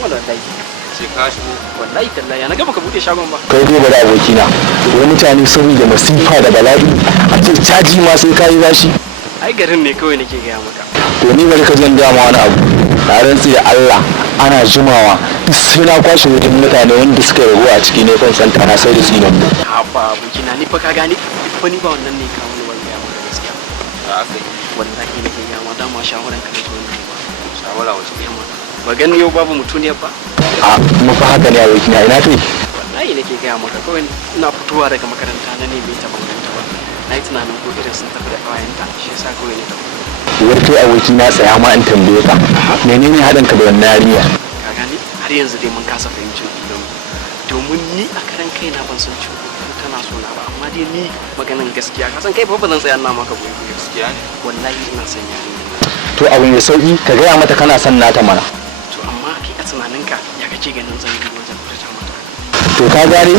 wallahi ce ka shigo wallahi tallahi ya naga baka bude shagon ba. kai dai bari abokina wani mutane saboda masifa da bala'i a ce caji ma sai kayi bashi. Ai garin ne kawai nake gaya maka. To ni bari ka zan gaya ma wani abu na rantsi da Allah ana jimawa sai na kwashe wajen mutane wanda suka rabu a ciki ne kan santa na sai da tsinan mu. Haba abokina ni fa ka gane fa ni ba wannan ne kawo ni ban gaya maka gaskiya. da aka yi Wallahi nake gaya ma dama shawaran ka nake wannan ba. shawara wace ne Yamma ba gani yau babu mutuniyar ba. A kuma fa haka ne abokina ina kai. Wallahi nake gaya maka kawai ina fitowa daga makaranta na neme ta banganta ba. Na yi tunanin ko irin sun tafi da kawayenta shi yasa kawai ne tafi. Uwar kai abokina tsaya ma in tambaye ka menene haɗin ka da wannan yarinya? Ka gane har yanzu dai mun kasa fahimcin junanmu. Domin ni a karan kaina ban san cewa tana so na ba amma dai ni maganan gaskiya ka san kai ba zan tsaya na maka goyi gaskiya ne wallahi ina son yarinya. To abu mai sauki ka gaya mata kana son nata mana. To amma kai a tunaninka ya kake ganin zan yi wajen furta mata. To ka gane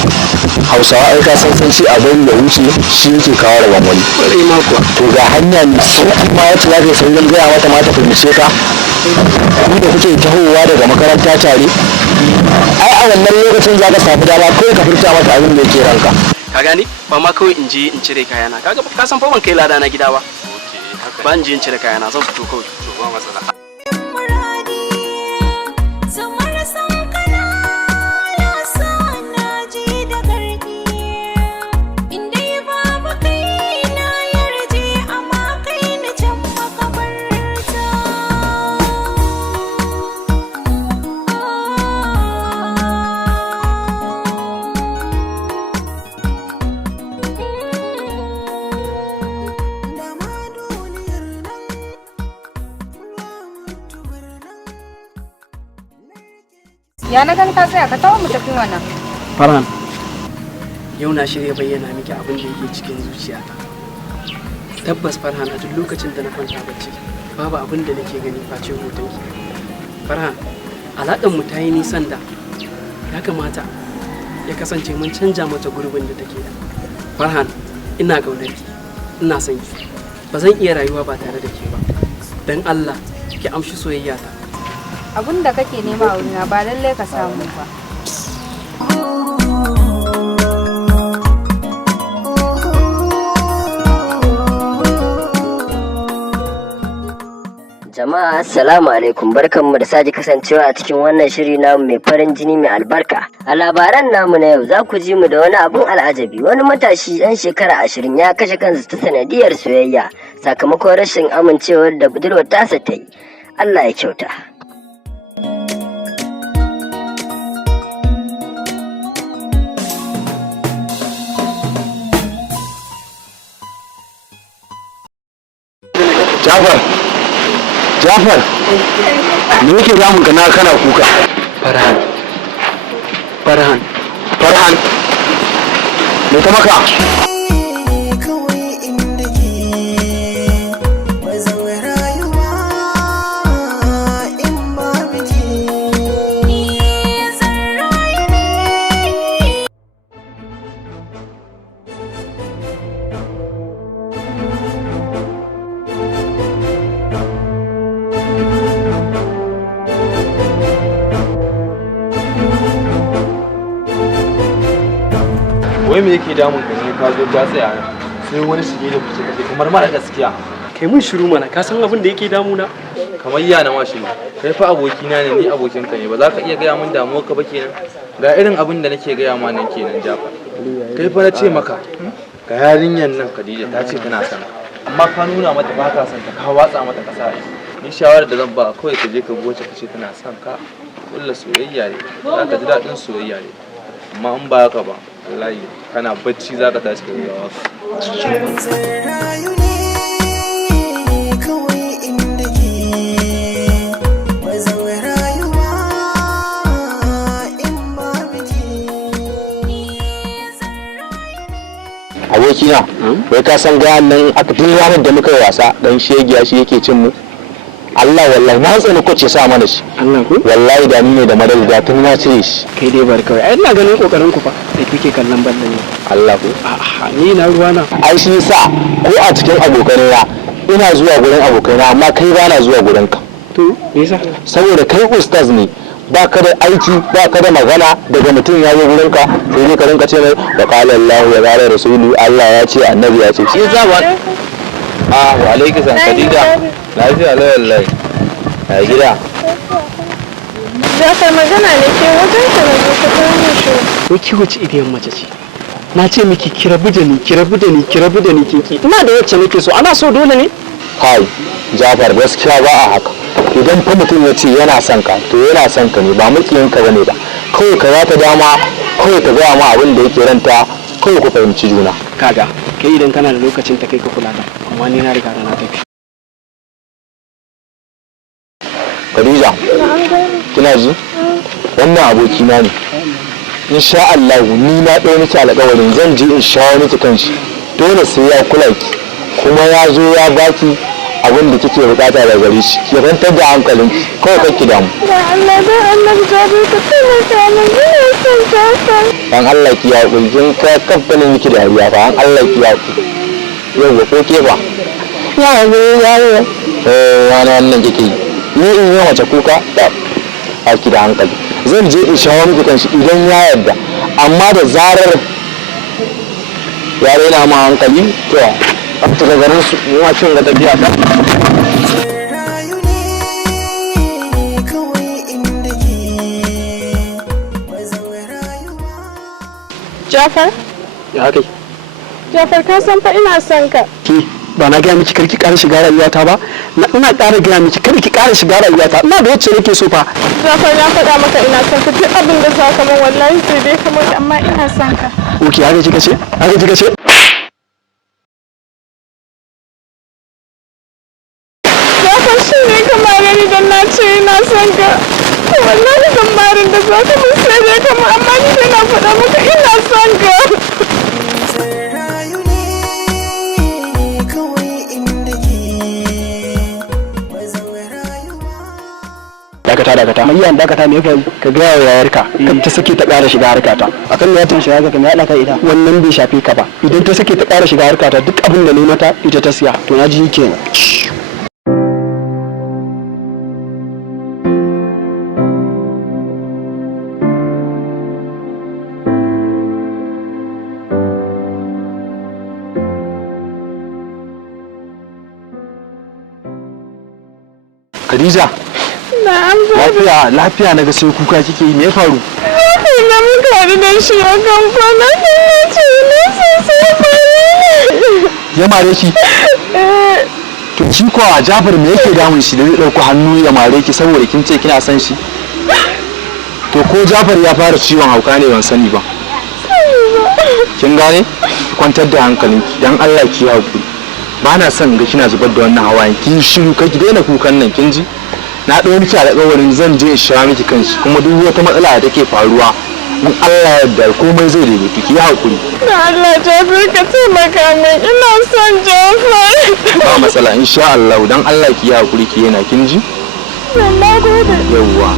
Hausawa ai ka san shi a bari da wuce shi yake kawo rabon wani. Kwarai ma kuwa. To ga hanya mai sauki ma wacce za ka yi saurin gaya mata ma ta fahimce ka. Ku da kuke tahowa daga makaranta tare. Ai a wannan lokacin za ka samu dama kawai ka furta mata abin da yake ranka. Ka gane ba ma kawai in je in cire kayana kaga ka san fa ban kai lada na gida ba. oke haka Ba in je in cire kayana zan fito kawai. to ba matsala Ya na gan ka tsaya ka tawo mu tafi wannan. Farhan yau na shirya bayyana miki abin da yake cikin zuciyata. Tabbas Farhan a duk lokacin da na kwanta bacci babu abin da nake gani face hotonki. Farhan alaƙar mu ta yi nisan da ya kamata ya kasance mun canja mata gurbin da take da. Farhan ina ƙaunar ki ina son ki ba zan iya rayuwa ba tare da ke ba. Dan Allah ki amshi soyayya ta. Abin da kake nema a wurina ba lallai ka samu ba. Jama'a assalamu alaikum barkanmu da sake kasancewa a cikin wannan shiri namu mai farin jini mai albarka. A labaran namu na yau za ku ji mu da wani abun al'ajabi. Wani matashi ɗan shekara 20 ya kashe kansa ta sanadiyar soyayya sakamakon rashin amincewar da budurwar tasa ta yi. Allah ya kyauta. Jafar, me yake damun ka na kana kuka? Farhan Me ta maka? wai me yake damun ka ne ka zo ta tsaya nan sai wani shige da fice kake kamar mara gaskiya kai mun shiru mana ka san abin da yake damuna. kamar yana ma shi kai fa abokina ne ni abokin ka ne ba za ka iya gaya min damuwar ka ba kenan ga irin abin da nake gaya ma nan kenan Jafar kai fa na ce maka ga yarinyar nan Khadija ta ce tana son ka amma ka nuna mata ba ka son ta ka watsa mata kasa ni shawarar da zan ba kawai ka je ka bi wacce kace tana son ka kulla soyayya ne za ka ji daɗin soyayya ne amma in ba haka ba wallahi kana bacci za ka tashi ka gawa abokina wai ka san gayan nan aka duk ranar da muka yi wasa dan shegiya shi yake cin mu Allah wallahi na tsani kwace sa mana shi Allah ku wallahi da ni ne da madadi da tun na cire shi kai dai bar kawai ai ina ganin kokarin ku fa sai kuke kallon ballan ne. Allah ku A'a ni na ruwa na. ai shi sa ko a cikin abokanai ina zuwa gurin abokaina amma kai ba na zuwa gurin ka To me yasa? saboda kai ustaz ne ba ka da aiki ba ka da magana daga mutum ya zo wurinka sai dai ka rinka ce mai da qala Allah ya qala rasulu Allah ya ce annabi ya ce shi za ba wa alaikum salam Khadija lafiya wallahi a gida Jafar magana ne ke wajen ka na zo ka tare shi. ko ki wuce idan mace ce na ce miki ki rabu da ni kinki ina da wacce nake so ana so dole ne kai Jafar gaskiya ba a haka idan fa mutum ya ce yana son ka to yana son ka ne ba makiyinka bane ba kawai ka za ta dama kawai ka gaya ma abin da yake ranta kawai ku fahimci juna kaga kai idan kana da lokacin ta kai ka kula da amma ni na riga da na tafi Khadija kina ji wannan abokina ne insha Allah ni na ɗaya miki alƙawarin zan je in shawo miki kanshi dole sai ya kula ki kuma ya zo ya baki abin da kike bukata daga gare shi ki rantar da hankalinki kawai kake damu Allah jabi ka taimaka min ina son Jafar. dan Allah ki yaƙuri kin ka kamfanin miki da hariya fa an Allah ki yaƙuri yau ko ke ba ya wannan kike yi ni in yi mace kuka da aki da hankali zan je in shawo miki kanshi idan ya yarda amma da zarar ya raina ma hankali to a daga garin su ma cin ga tafiya ta Jafar? ya kai Jafar ka san fa ina son ka. ki ba na gaya miki karki ƙara shiga rayuwata ba ina ƙara gaya miki karki ƙara shiga rayuwata ina da wacce nake so fa Jafar na faɗa maka ina son ka duk abin da za ka min wallahi sai dai kamar amma ina son ka. oke haka kika ce Jafar shi ne kamar ni dan na ce ina son ka. Wallahi kamarin da za ka min sai dai kamar amma ni dai na faɗa maka ina son ka. dakata mai yan dakata me kai ka ga yayarka kan ta sake ta ƙara shiga harkata akan ya tun shiga ka me hada ka ita wannan bai shafe ka ba idan ta sake ta ƙara shiga harkata duk abin da ne mata ita ta siya to na ji kenan Khadija Na'am lafiya naga sai kuka kike yi me ya faru na muka haɗu da shi a kamfana na ce na sosai bari ya mare ki to shi ko a Jafar me yake damun shi da zai dauko hannu ya mare ki saboda kin ce kina son shi to ko Jafar ya fara ciwon hauka ne ban sani ba kin gane kwantar da hankalinki dan Allah ki hakuri ba na son ga kina zubar da wannan hawayen ki shiru kai ki daina kukan nan kin ji na ɗaya miki alƙawarin zan je in sha miki kanshi kuma duk wata matsala da take faruwa in Allah ya yarda komai zai daidaitu ki hakuri da Allah Jafar ka taimaka min ina son Jafar ba matsala insha Allah dan Allah ki hakuri ki yana kin ji na gode yawwa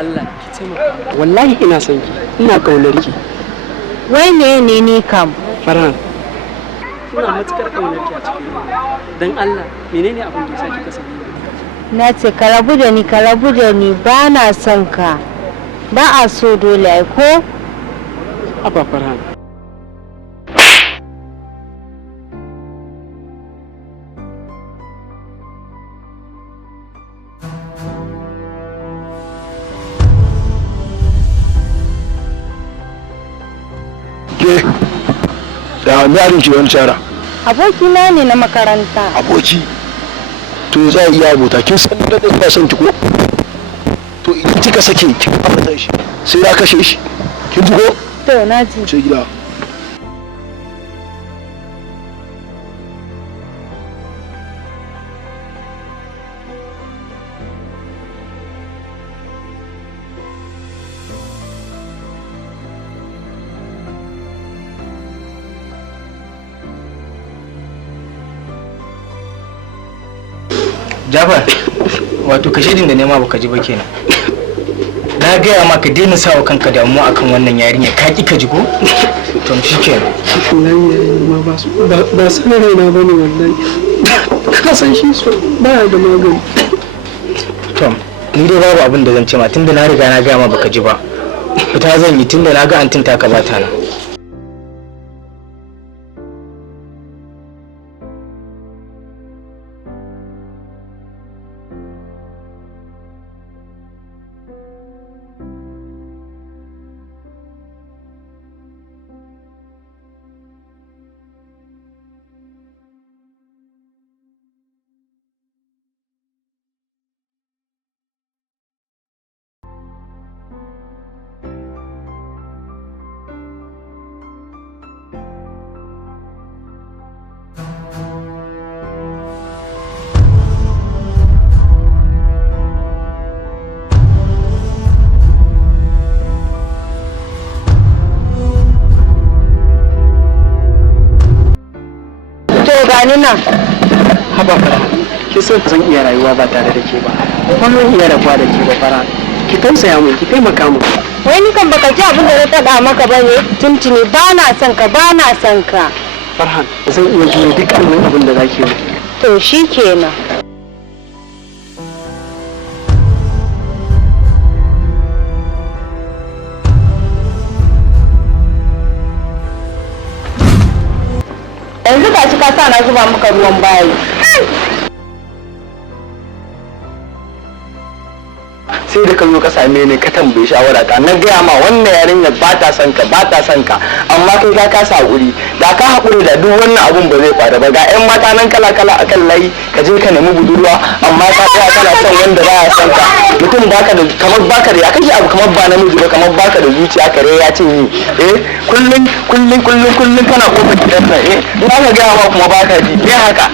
Allah ki taimaka wallahi ina son ki ina kaunar ki Wai ne ni kam? Farhan ina matukar kaunar ki a cikin dan Allah menene abin da yasa kika sani Na ce ka rabu da ni ba na son ka. Ba a so dole ai ko? Aba Farhan da me yarin ki wani shara Abokina ne na makaranta. aboki to za a iya abota kin san da ba son ki ko to idan kika sake kin fara shi sai ya kashe shi kin ji ko To na ji. sai gida Jafar, wato ka shedin da nema baka ji ba kenan. Na gaya ma ka daina sawa kanka damuwa akan wannan yarinya ka ki ka ji ko? To shi kenan. Wallahi ma ba sanar raina bane wallahi. Ka san shi so ba da magani. Tom, ni dai babu abin da zan ce ma tunda na riga na gaya ma baka ji ba. Fita zan yi tunda na ga antin ta ka bata na. Gani nan. Haba fara, ki san zan iya rayuwa ba tare da ke ba. Ba zan iya rabuwa da ke ba fara. Ki tausaya mun, ki taimaka mun. Wai ni kan baka ji abin da na faɗa maka bane? Tuntuni ba na son ka, ba na son ka. Farhan, zan iya jure dukkan abin da zaki yi. To shikenan. Yanzu ga shi ka sa na zuba maka ruwan bayi. Sai da ka zo ka same ni ka tambaye shawara ta na gaya ma wannan yarinya ba ta son ka amma kai ka kasa hakuri da ka hakuri da duk wannan abun ba zai faru ba ga ƴan mata nan kala akan layi ka je ka nemi budurwa amma ka tsaya kana son wanda ba ya son ka mutum baka da kamar baka da ya kashe abu kamar ba namiji ba kamar baka da zuciya kare ya ce ni kullun kana kofar gidan nan in aka gaya ma kuma baka ji me haka